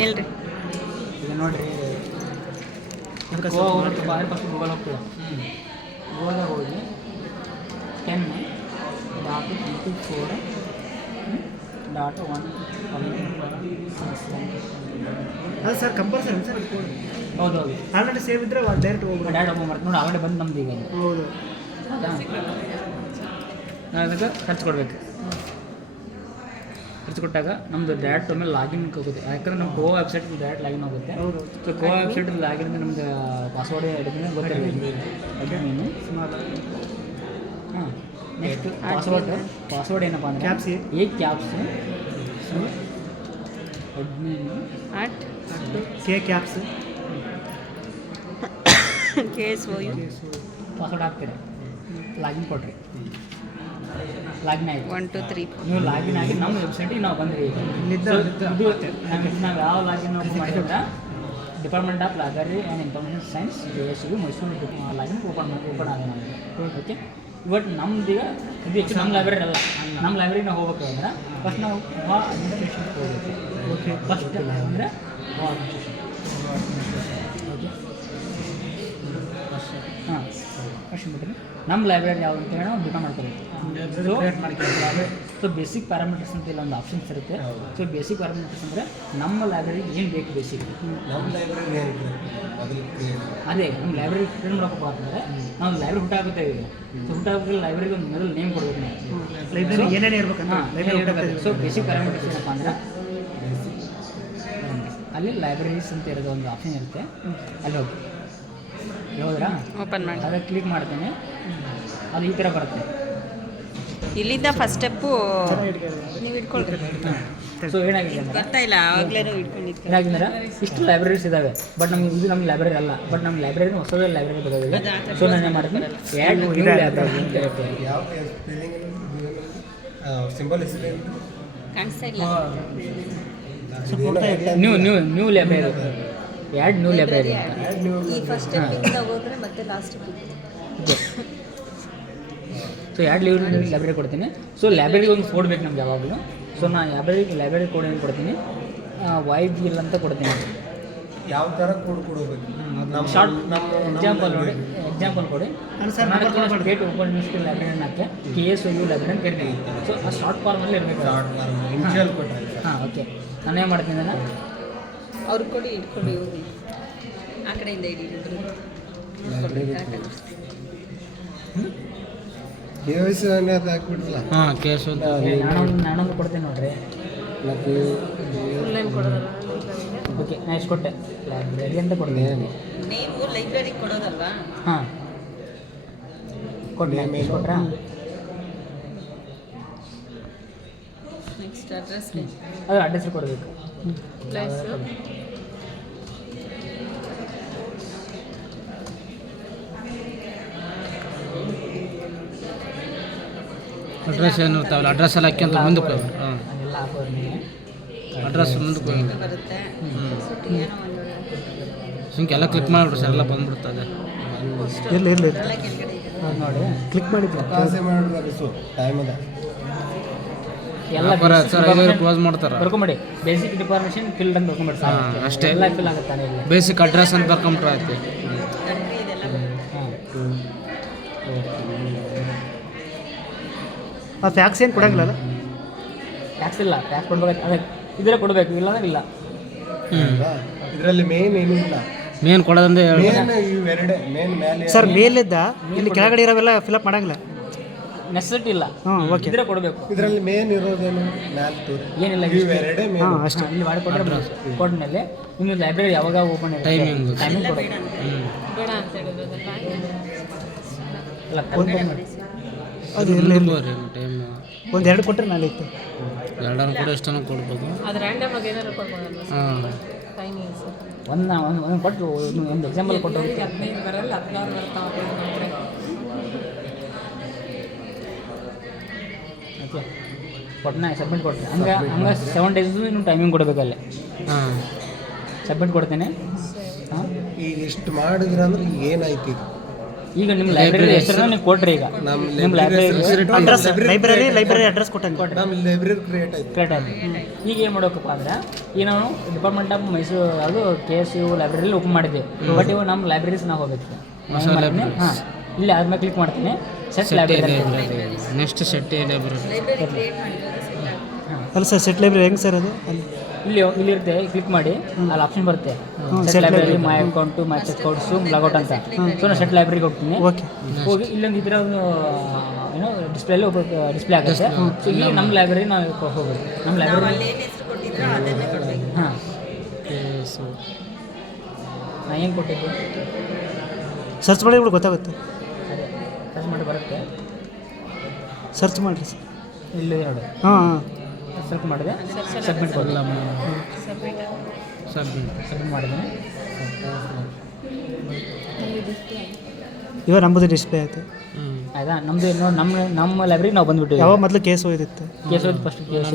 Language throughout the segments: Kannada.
ಹೇಳ್ರಿ. ಈಗ ನೋಡಿರಿ ಬಾರಿ ಫಸ್ಟ್ ಗೂಗಲ್ ಹೋಗ್ತೀವಿ. ಗೋವಾದಾಗ ಹೋಗಿ 10.24.1 ಅದು ಸರ್ ಕಂಪಲ್ಸರಿ ಸರ್ ಹೌದು ಆಲ್ರೆಡಿ ಸೇವ್ ಇದ್ದರೆ ಡೈರೆಕ್ಟ್ ಹೋಗ್ಬೋದು. ಡೈರೆಕ್ಟ್ ಓಪನ್ ಮಾಡ್ತೀನಿ ನೋಡಿ. ಆಲ್ರೆಡಿ ಬಂದು ನಮ್ದು ಈಗ ಹೌದು. ಹೌದಾ? ನಾವು ಅದಕ್ಕೆ ಖರ್ಚು ಕೊಡಬೇಕು. ಖರ್ಚು ಕೊಟ್ಟಾಗ ನಮ್ಮದು ಡೈರೆಕ್ಟ್ ಒಮ್ಮೆ ಲಾಗಿನ್ ಹೋಗುತ್ತೆ. ಯಾಕಂದ್ರೆ ನಮ್ಮ ಗೋವಾ ವೆಬ್ಸೈಟ್ ಡೈರೆಕ್ಟ್ ಲಾಗಿನ್ ಹೋಗುತ್ತೆ. ಸೊ ಗೋವಾ ವೆಬ್ಸೈಟ್ ಲಾಗಿನ್ ನಮ್ದು ಪಾಸ್ವರ್ಡ್ ಹಿಡಿದ್ರೆ ಗೊತ್ತಿರಬೇಕು. ಅಡ್ಮಿನು ಹಾಂ ನೆಕ್ಸ್ಟ್ ಪಾಸ್ವರ್ಡ್ ಏನಪ್ಪ ಅಂದರೆ caps admin K caps KSOU password ಹಾಕ್ತೀರಿ. ಲಾಗಿನ್ ಕೊಟ್ರಿ. ಲಾಗಿನ್ ಆಯಿತು. 1 2 3 ನೀವು ಲಾಗಿನ್ ಆಗಿ ನಮ್ಮ ವೆಬ್ಸೈಟಿಗೆ ನಾವು ಬಂದ್ರಿ. ನಾವು ಯಾವ ಲಾಗಿನ್ ಮಾಡಿದ್ರೆ department of library and information science KSU Mysuru login open ಆಗಿ ನಮಗೆ. ಓಕೆ, ಇವತ್ತು ನಮ್ದು ಈಗ ಇದು ಹೆಚ್ಚು ನಮ್ಮ ಲೈಬ್ರರಿ ಅಲ್ಲ. ನಮ್ಮ ಲೈಬ್ರರಿಗೆ ನಾವು ಹೋಗ್ಬೇಕು ಅಂದ್ರೆ ಫಸ್ಟ್ ನಾವು ಅಡ್ಮಿನಿಸ್ಟ್ರೇಷನ್ಗೆ ಹೋಗ್ಬೇಕು. ಓಕೆ, ಫಸ್ಟ್ ಅಂದರೆ ಓಕೆ ಹಾಂ ಫಸ್ಟ್ ಬಿಟ್ಟರೆ ನಮ್ಮ ಲೈಬ್ರರಿ ಯಾವುದು ಅಂತ ಹೇಳಿ ನಾವು ಡಿಪೆಂಡ್ ಮಾಡ್ಕೋಬೇಕು. ಸೊ ಬೇಸಿಕ್ ಪ್ಯಾರಾಮೀಟರ್ಸ್ ಅಂತ ಇಲ್ಲ ಒಂದು ಆಪ್ಷನ್ಸ್ ಇರುತ್ತೆ. ಸೊ ಬೇಸಿಕ್ ಪ್ಯಾರಾಮೀಟರ್ಸ್ ಅಂದರೆ ನಮ್ಮ ಲೈಬ್ರರಿಗೆ ಏನು ಬೇಕು ಬೇಸಿಕ್ ನಮ್ಮ ಲೈಬ್ರರಿ ಅದೇ ನಮ್ಮ ಲೈಬ್ರರಿ ಕ್ರಿಯೇಟ್ ಮಾಡಬೇಕು ಅಂತಂದರೆ ನಾವು ಲೈಬ್ರರಿ ಹುಟ್ಟಾಗುತ್ತೆ. ಈಗ ಸೊ ಹುಟ್ಟಾಗಬೇಕು ಲೈಬ್ರರಿಗೆ ಒಂದು ಮೊದಲು ನೇಮ್ ಕೊಡ್ಬೇಕು ನಾವು. ಲೈಬ್ರರಿ ಏನೇನು ಇರ್ಬೇಕಂತ ಲೈಬ್ರರಿ ಸೊ ಬೇಸಿಕ್ ಪ್ಯಾರಾಮೀಟರ್ಸ್ ಏನಪ್ಪ ಅಂದ್ರೆ ಅಲ್ಲಿ ಲೈಬ್ರರೀಸ್ ಅಂತ ಇರೋದು ಒಂದು ಆಪ್ಷನ್ ಇರುತ್ತೆ. ಅಲ್ಲಿ ಹೋಗಿ ಹೌದ್ರಾ ಓಪನ್ ಮಾಡಿ ಅದಕ್ಕೆ ಕ್ಲಿಕ್ ಮಾಡ್ತೇನೆ. ಅದು ಈ ಥರ ಬರುತ್ತೆ. ಇಲ್ಲಿಂದ ಫಸ್ಟ್ ಸ್ಟೆಪ್ಪು ನೀವು ಇಟ್ಕೊಳ್ರಿ. ಸೊ ಏನಾಗಿದೆ ಅಂದ್ರೆ ಬರ್ತಾ ಇಲ್ಲ ಆವಾಗಲೇ ಇಟ್ಕೊಂಡಿದ್ದು. ಏನಾಗಿದೆ ಇಷ್ಟು ಲೈಬ್ರರೀಸ್ ಇದ್ದಾವೆ. ಬಟ್ ನಮ್ಗೆ ಇದು ನಮ್ಮ ಲೈಬ್ರರಿ ಅಲ್ಲ. ಬಟ್ ನಮ್ಮ ಲೈಬ್ರರಿ ಹೊಸದ ಲೈಬ್ರರಿ ಬರೋದಿಲ್ಲ. ಸೊ ನಾನು ಏನು ಮಾಡ್ತೀನಿ ಲೈಬ್ರರಿ ಅಂತ ಹೇಳ್ತೀನಿ. ಯಾವ ಸ್ಪೆಲ್ಲಿಂಗ್ ಸಿಂಬಲ್ ಕಾಣಿಸ್ತಾ ಇಲ್ಲ. New library add new library ಈ ಫಸ್ಟ್ ಸ್ಟೆಪ್ಪಿಂದ ಹೋದ್ರೆ ಮತ್ತೆ ಲಾಸ್ಟ್ ಸೊ ಆ್ಯಡ್ ಲೈಬ್ರರಿ ಕೊಡ್ತೀನಿ. ಸೊ ಲೈಬ್ರರಿಗೆ ಒಂದು ಕೋಡ್ ಬೇಕು ನಮ್ಗೆ ಯಾವಾಗಲೂ. ಸೊ ನಾನು ಲೈಬ್ರರಿ ಕೋಡ್ ಏನು ಕೊಡ್ತೀನಿ, YBL ಅಂತ ಕೊಡ್ತೀನಿ. ಯಾವ ಥರ ಕೊಡಬೇಕು? ಶಾರ್ಟ್ ಎಕ್ಸಾಂಪಲ್ ಕೊಡಿ. ಸ್ಟೇಟ್ ಓಪನ್ ಯೂನಿವರ್ಸಿಟಿ ಲೈಬ್ರರಿ ಹಾಕಿ KSOU ಲೈಬ್ರರಿ ಅಂತ ಕರಿತೀನಿ. ಸೊ ಆ ಶಾರ್ಟ್ ಫಾರ್ಮಲ್ಲಿ ಇರಬೇಕು. ಹಾಂ ಓಕೆ, ನಾನೇನು ಮಾಡ್ತೀನಿ ಅಂದರೆ ಅವ್ರು ಕೊಡಿ ಇಟ್ಕೊಂಡು ಹೋಗಿ ಆ ಕಡೆಯಿಂದ ಇಡಿ. ಹಾಕ್ಬಿಡ್ರಲ್ಲ. ಹಾಂ KSO ಅಂತ ನಾನೊಂದು ಕೊಡ್ತೀನಿ ನೋಡ್ರಿ. ಓಕೆ, ನಾನು ಎಷ್ಟು ಕೊಟ್ಟೆ? ಲೈಬ್ರರಿ ಅಂತ ಕೊಡ್ತೀನಿ. ನೀವು ಲೈಬ್ರರಿಗೆ ಕೊಡೋದಲ್ವಾ? ಹಾಂ ಕೊಡಿ. ಕೊಟ್ರಾ? ನೆಕ್ಸ್ಟ್ ಅಡ್ರೆಸ್ ಅದು ಅಡ್ರೆಸ್ ಕೊಡಬೇಕು. ಪ್ಲಸ್ ಅಡ್ರೆಸ್ ಏನು ಇರ್ತಾವಲ್ಲ ಅಡ್ರೆಸ್ ಎಲ್ಲ ಹಾಕಿ ಅಂತ ಮುಂದಕ್ಕೆ ಹಾಂ ಅದೆಲ್ಲ ಹಾಕೋರು ನೀವು ಅಡ್ರೆಸ್ ಮುಂದಕ್ಕೆ ಹೋಗಿ ಬರುತ್ತೆ. ಹಿಂಗೆ ಎಲ್ಲ ಕ್ಲಿಕ್ ಮಾಡಿಬಿಡ್ರಿ ಸರ್, ಎಲ್ಲ ಬಂದ್ಬಿಡ್ತದೆ. ಇರಲಿ ಇರಲಿ ಎಲ್ಲ ಕೆಳಗಡೆ ಇದೆ. ನೋಡಿ ಕ್ಲಿಕ್ ಮಾಡಿದ್ದು ಕಾಸೆ ಮಾಡೋದು ಟೈಮ್ ಅದ. ಎಲ್ಲ ಸರ್ ಐದು ಕ್ಲೋಸ್ ಮಾಡ್ತಾರೆ. ಬರ್ಕೊಂಬಿಡಿ. ಬೇಸಿಕ್ ಡಿಪಾರ್ಟ್ಮೆಂಟ್ ಫಿಲ್ಡ್ ಅಂತ ಬರ್ಕೊಂಬಿಡಿ ಸರ್. ಅಷ್ಟೇ, ಎಲ್ಲ ಫಿಲ್ ಆಗುತ್ತಾನೆ ಇಲ್ಲ. ಬೇಸಿಕ್ ಅಡ್ರೆಸ್ ಅಂತ ಬರ್ಕೊಂಬಿಟ್ರೆ ಆಯ್ತು. ಕಂಟ್ರಿ ಇದೆಲ್ಲ ಹಾಂ ಆ ಫ್ಯಾಕ್ಸ್ ಏನು ಕೊಡಂಗಿಲ್ಲ. ಟ್ಯಾಕ್ಸ್ ಇಲ್ಲ. ಟ್ಯಾಕ್ಸ್ ಕೊಡ್ಬೇಕು. ಅದಕ್ಕೆ ಇದ್ರೆ ಕೊಡಬೇಕು, ಇಲ್ಲಾಂದ್ರೆ ಇಲ್ಲ. ಇದರಲ್ಲಿ ಮೇನ್ ಏನೂ ಇಲ್ಲ. ಮೇನ್ ಕೊಡೋದಂದ್ರೆ ಮೇನ್ ಇವೆರಡೇ. ಮೇನ್ ಮೇಲೆ ಸರ್ ಮೇಲಿದ್ದ ಇಲ್ಲಿ ಕೆಳಗಡೆ ಇರೋವೆಲ್ಲ ಫಿಲಪ್ ಮಾಡಂಗಿಲ್ಲ. ನೆಸೆಸಿಟಿ ಇಲ್ಲ. ಹಾಂ ಓಕೆ. ಇದ್ರೆ ಕೊಡಬೇಕು. ಇದರಲ್ಲಿ ಮೇನ್ ಇರೋದೇನು ಮ್ಯಾಲ್ ತೋರಿ ಏನಿಲ್ಲ. ಇವೆರಡೇ ಮೇನ್. ಹಾಂ ಅಷ್ಟೇ. ಇಲ್ಲಿ ಮಾಡಿಕೊಟ್ರೆ ಕೊಟ್ಮೇಲೆ ನಿಮ್ಮ ಲೈಬ್ರರಿ ಯಾವಾಗ ಓಪನ್ ಟೈಮಿಂಗ್ ಕೊಡಬೇಕು. ಬೇಡ ಅಂತ ಹೇಳಿದ್ರಲ್ಲ. ಇಲ್ಲ ಅದು ಇಲ್ಲ ಇಲ್ಲ ಟೈಮ್ ಒಂದು 2 ಕೊಟ್ಟರೆ ನಾಳೆ ಇತ್ತು. ಎರಡನ್ನು ಕೂಡ ಎಷ್ಟನ್ನು ಕೊಡ್ಬೋದು. ಅದು ರ್ಯಾಂಡಮ್ ಆಗಿ ಏನಾದ್ರು ಕೊಡ್ಬೋದಲ್ಲ ಹಾಂ ಟೈಮಿಂಗ್ಸ್. ಒಂದು ಕೊಟ್ಟು ಒಂದು ಎಕ್ಸಾಂಪಲ್ ಕೊಟ್ಟು 15 ಬರಲ್ಲ 16 ಬರ್ತಾವೆ. ಓಕೆ ಕೊಟ್ಟನ ಸಬ್ಮಿಟ್ ಕೊಡ್ತೀನಿ. ಹಂಗೆ 7 ಡೇಸ್ ಇನ್ನೂ ಟೈಮಿಂಗ್ ಕೊಡಬೇಕಲ್ಲೇ. ಹಾಂ ಸಬ್ಮಿಟ್ ಕೊಡ್ತೇನೆ. ಹಾಂ ಈಗ ಇಷ್ಟು ಮಾಡಿದ್ರೆ ಅಂದ್ರೆ ಏನಾಯ್ತು? ಇದು ಈಗ ನಿಮ್ಮ ಲೈಬ್ರರಿ ಹೆಸರನ್ನ ನೀವು ಕೊಟ್ರಿ ಈಗ ನಿಮ್ಮ ಲೈಬ್ರರಿ ಅಡ್ರೆಸ್ ಲೈಬ್ರರಿ ಅಡ್ರೆಸ್ ಕೊಟ್ಟಂಗೆ ನಮ್ಮ ಲೈಬ್ರರಿ ಕ್ರಿಯೇಟ್ ಆಯ್ತು. ಕರೆಕ್ಟ್ ಆಯ್ತು. ಈಗ ಏನು ಮಾಡ್ಬೇಕಪ್ಪ ಅಂದ್ರೆ ಈಗ ನಾವು ಡಿಪಾರ್ಟ್ಮೆಂಟ್ ಆಫ್ ಮೈಸೂರು ಅದು KSU ಲೈಬ್ರರಿಲಿ ಓಪನ್ ಮಾಡಿದ್ದೀವಿ. ಬಟ್ ಇವಾಗ ನಮ್ಮ ಲೈಬ್ರರೀಸ್ ನಾವು ಹೋಗ್ಬೇಕು. ಹಾಂ, ಇಲ್ಲಿ ಆದ್ಮೇಲೆ ಕ್ಲಿಕ್ ಮಾಡ್ತೀನಿ, set library. Next set library. ಅಲ್ಲ ಸರ್, ಸೆಟ್ ಲೈಬ್ರರಿ ಹೆಂಗೆ ಸರ್ ಅದು? ಅಲ್ಲಿ ಇಲ್ಲಿರುತ್ತೆ, ಕ್ಲಿಕ್ ಮಾಡಿ ಅಲ್ಲಿ ಆಪ್ಷನ್ ಬರುತ್ತೆ ಸೆಟ್ ಲೈಬ್ರರಿ, ಮೈ ಅಕೌಂಟು, ಮೈ ಚೆಕ್ಔಟ್ಸು, ಲಾಗೌಟ್ ಅಂತ. ಸೊ ನಾನು ಸೆಟ್ ಲೈಬ್ರರಿಗೆ ಹೋಗ್ತೀನಿ. ಓಕೆ. ಹೋಗಿ ಇಲ್ಲೊಂದು ಈ ಥರ ಒಂದು ಏನೋ ಡಿಸ್ಪ್ಲೇಲಿ ಡಿಸ್ಪ್ಲೇ ಆಗುತ್ತೆ. ಸೊ ಇಲ್ಲಿ ನಮ್ಮ ಲೈಬ್ರರಿ ನಾವು ಹೋಗೋದು. ನಮ್ಮ ಲೈಬ್ರರಿ ಹಾಂ, ನಾನು ಏನು ಕೊಟ್ಟಿದ್ದು ಸರ್ಚ್ ಮಾಡಿ ಗೊತ್ತಾಗುತ್ತೆ. ಅದೇ ಸರ್ಚ್ ಮಾಡಿ ಬರುತ್ತೆ. ಸರ್ಚ್ ಮಾಡಿರಿ ಸರ್. ಇಲ್ಲಿ ನೋಡಿ, ಹಾಂ ಹಾಂ, ಸೆಲೆಕ್ಟ್ ಮಾಡಿದೆ, ಸಬ್ಮಿಟ್ ಕೊಡಲ್ಲ. ಸಬ್ಮಿಟ್ ಮಾಡಿದ್ದೀನಿ. ಇವಾಗ ನಮ್ಮದು ಡಿಸ್ಪ್ಲೇ ಆಯಿತು. ಆಯ್ತಾ? ನಮ್ಮದು ನೋಡಿ, ನಮ್ಮ ಲೈಬ್ರರಿ ನಾವು ಬಂದುಬಿಟ್ಟಿವಿ. ಯಾವ ಮೊದಲು ಕೇಸ್ ಹೋಗಿತ್ತು? ಕೇಸ್ ಹೋಗಿ ಫಸ್ಟ್ ಕೇಸ್.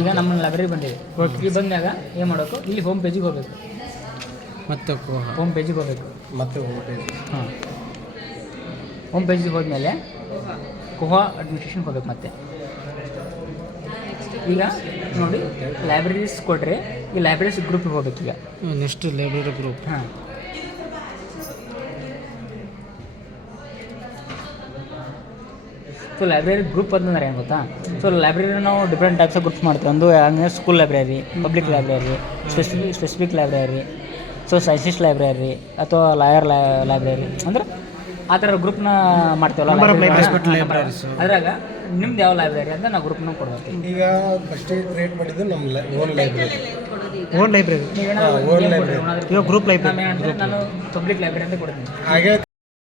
ಈಗ ನಮ್ಮ ಲೈಬ್ರರಿ ಬಂದಿದೆ. ಇಲ್ಲಿ ಬಂದಾಗ ಏನು ಮಾಡಬೇಕು, ಇಲ್ಲಿ ಹೋಮ್ ಪೇಜಿಗೆ ಹೋಗಬೇಕು. ಮತ್ತೆ ಹೋಮ್ ಪೇಜಿಗೆ ಹೋಗಬೇಕು. ಮತ್ತೆ ಹೋಗ್ಬೇಕು. ಹಾಂ, ಹೋಮ್ ಪೇಜಿಗೆ ಹೋದ್ಮೇಲೆ ಕುಹಾ ಅಡ್ಮಿನಿಸ್ಟ್ರೇಷನ್ ಹೋಗ್ಬೇಕು. ಮತ್ತೆ ಈಗ ನೋಡಿ ಲೈಬ್ರರೀಸ್ ಕೊಟ್ಟರೆ ಈ ಲೈಬ್ರರೀಸ್ ಗ್ರೂಪಿಗೆ ಹೋಗ್ಬೇಕು. ಈಗ ನೆಕ್ಸ್ಟ್ ಲೈಬ್ರರಿ ಗ್ರೂಪ್. ಹಾಂ, ಸೊ ಲೈಬ್ರರಿ ಗ್ರೂಪ್ ಅಂತಂದ್ರೆ ಏನು ಗೊತ್ತಾ? ಸೊ ಲೈಬ್ರರಿ ನಾವು ಡಿಫ್ರೆಂಟ್ ಟೈಪ್ಸ್ ಆಫ್ ಗ್ರೂಪ್ಸ್ ಮಾಡ್ತೀವಿ. ಒಂದು ಹಂಗೆ school library, public library, specific library, so scientist library ಅಥವಾ ಲಾಯರ್ ಲೈಬ್ರರಿ, ಅಂದ್ರೆ ಆ ಥರ ಗ್ರೂಪ್ನ ಮಾಡ್ತೀವಲ್ಲ. ಅದ್ರಾಗ ನಿಮ್ದು ಯಾವ ಲೈಬ್ರರಿ ಅಂತ ನಾವು ಗ್ರೂಪ್ನ ಕೊಡ್ಬೇಕು. ಈಗ ಫಸ್ಟಿಗೆ ಕ್ರಿಯೇಟ್ ಮಾಡಿದ್ದು ನಮ್ಮ ಓನ್ ಲೈಬ್ರರಿ. ಓನ್ ಲೈಬ್ರರಿ ಈಗ ಇವಾಗ ಗ್ರೂಪ್ ಲೈಬ್ರರಿ. ನಾನು ಪಬ್ಲಿಕ್ ಲೈಬ್ರರಿ ಅಂತ ಕೊಡ್ತೀನಿ. ಹಾಗೆ